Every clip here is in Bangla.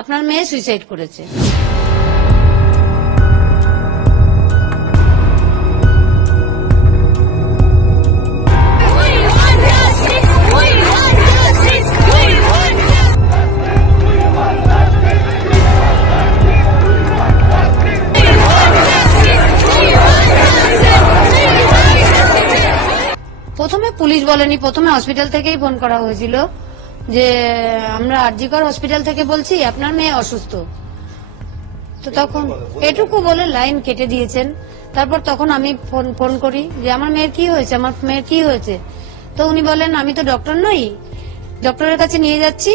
আপনার মেয়ে সুইসাইড করেছে। প্রথমে পুলিশ বলেনি, প্রথমে হসপিটাল থেকেই ফোন করা হয়েছিল যে আমরা আরজিকর হসপিটাল থেকে বলছি আপনার মেয়ে অসুস্থ। তো তখন এটুকু বলে লাইন কেটে দিয়েছেন। তারপর তখন আমি ফোন করি যে আমার মেয়ের কি হয়েছে, আমার মেয়ের কি হয়েছে। তো উনি বলেন আমি তো ডক্টর নই, ডক্টরের কাছে নিয়ে যাচ্ছি,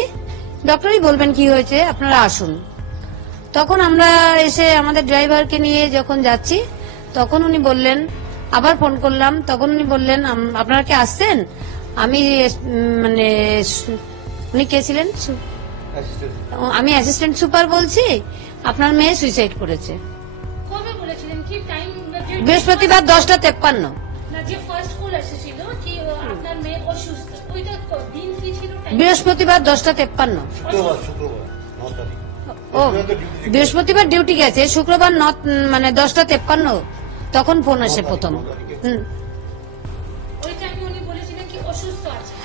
ডক্টরই বলবেন কি হয়েছে, আপনারা আসুন। তখন আমরা এসে আমাদের ড্রাইভারকে নিয়ে যখন যাচ্ছি তখন উনি বললেন, আবার ফোন করলাম, তখন উনি বললেন আপনারা কি আসছেন, আমি মানে উনি কে ছিলেন, আমি অ্যাসিস্ট্যান্ট সুপার বলছি, আপনার মেয়ে সুইসাইড করেছে। বৃহস্পতিবার 10:53। বৃহস্পতিবার 10:53। ও বৃহস্পতিবার ডিউটি গেছে, শুক্রবার মানে 10:53 তখন ফোন আসে প্রথম।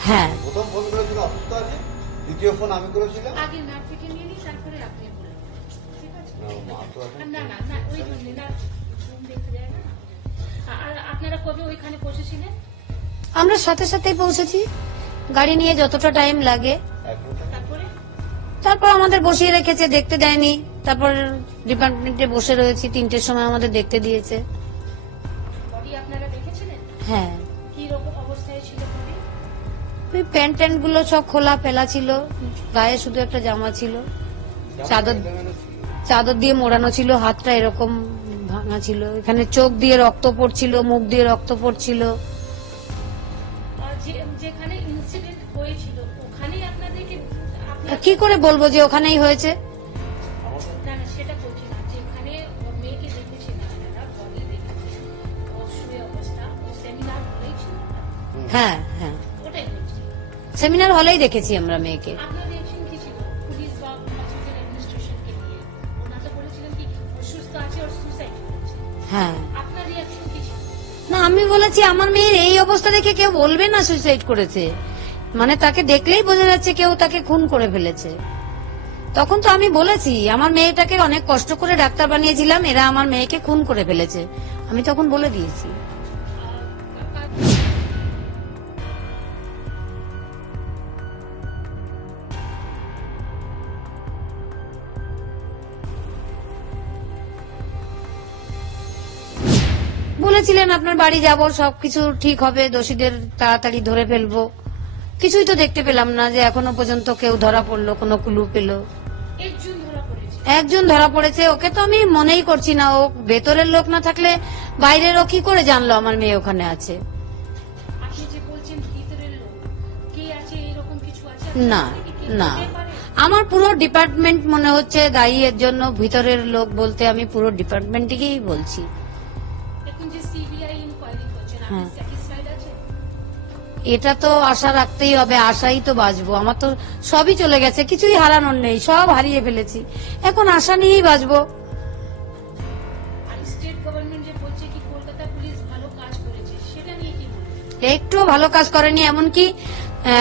হ্যাঁ, প্রথম ফোন করেছিল অসুস্থ আছে, দ্বিতীয় ফোন আমি করেছিলাম। আগে না থেকে নিয়ে নি, তারপরে আপনি বলেন, ঠিক আছে? না না না, ওই জন্য না, ঘুম দেখতে যায় না। আর আপনারা কবে ওইখানে পৌঁছেছিলেন? আমরা সাথে সাথেই পৌঁছেছি, গাড়ি নিয়ে যতটা টাইম লাগে। তারপর আমাদের বসিয়ে রেখেছে, দেখতে দেয়নি। তারপর ডিপার্টমেন্টে বসে রয়েছি, 3টের সময় আমাদের দেখতে দিয়েছে। বডি আপনারা দেখেছিলেন? হ্যাঁ। কি রকম অবস্থায় ছিল বডি? ওই প্যান্ট ট্যান্ট গুলো সব খোলা ফেলা ছিল, গায়ে শুধু একটা জামা ছিল, চাদর দিয়ে মোড়ানো ছিল, হাতটা এরকম ভাঙা ছিল, এখানে চোখ দিয়ে রক্ত পড়ছিল, মুখ দিয়ে রক্ত পড়ছিল। যেখানে ইনসিডেন্ট হয়েছিল ওখানেই আপনাদেরকে কি করে বলবো যে ওখানেই হয়েছে? না না, সেটা বলছি না, যেখানে মেয়েকে দেখেছেন আপনারা, বডি দেখেছেন, অসুস্থ অবস্থা, ও সেমিনার হলেই ছিল। হ্যাঁ হ্যাঁ, ওটাই বলছি, সেমিনার হলেই দেখেছি আমরা মেয়েকে। আপনার রিঅ্যাকশন কি ছিল পুলিশ বা হসপিটাল অ্যাডমিনিস্ট্রেশনকে নিয়ে? ওনারা তো বলেছিলেন কি অসুস্থ আছে আর সুসাইড করেছে। হ্যাঁ, আপনার রিঅ্যাকশন কি ছিল? না আমি বলেছি আমার মেয়ের এই অবস্থা দেখে কেউ বলবে না সুইসাইড করেছে, মানে তাকে দেখলেই বোঝা যাচ্ছে কেউ তাকে খুন করে ফেলেছে। তখন তো আমি বলেছি আমার মেয়েটাকে অনেক কষ্ট করে ডাক্তার বানিয়েছিলাম, এরা আমার মেয়েকে খুন করে ফেলেছে, আমি তখন বলে দিয়েছি। বলেছিলেন আপনার বাড়ি যাব, সবকিছু ঠিক হবে, দোষীদের তাড়াতাড়ি ধরে ফেলবো। কিছুই তো দেখতে পেলাম না যে এখনো পর্যন্ত কেউ ধরা পড়লো, কোনো ক্লু পেল। একজন ধরা পড়েছে, ওকে তো আমি মনেই করছি না, ও ভেতরের লোক না থাকলে বাইরের ও কি করে জানলো আমার মেয়ে ওখানে আছে? না না, আমার পুরো ডিপার্টমেন্ট মনে হচ্ছে দায়ী এর জন্য, ভিতরের লোক বলতে আমি পুরো ডিপার্টমেন্টকেই বলছি। হ্যাঁ, এটা তো আশা রাখতেই হবে, আশাই তো বাঁচবো। আমার তো সবই চলে গেছে, কিছুই হারানোর নেই, সব হারিয়ে ফেলেছি, এখন আশা নিয়েই বাঁচবো। একটুও ভালো কাজ করেনি, এমনকি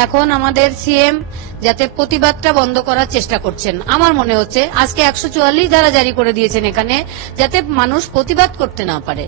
এখন আমাদের সিএম যাতে প্রতিবাদটা বন্ধ করার চেষ্টা করছেন। আমার মনে হচ্ছে আজকে 144 ধারা জারি করে দিয়েছেন এখানে, যাতে মানুষ প্রতিবাদ করতে না পারে।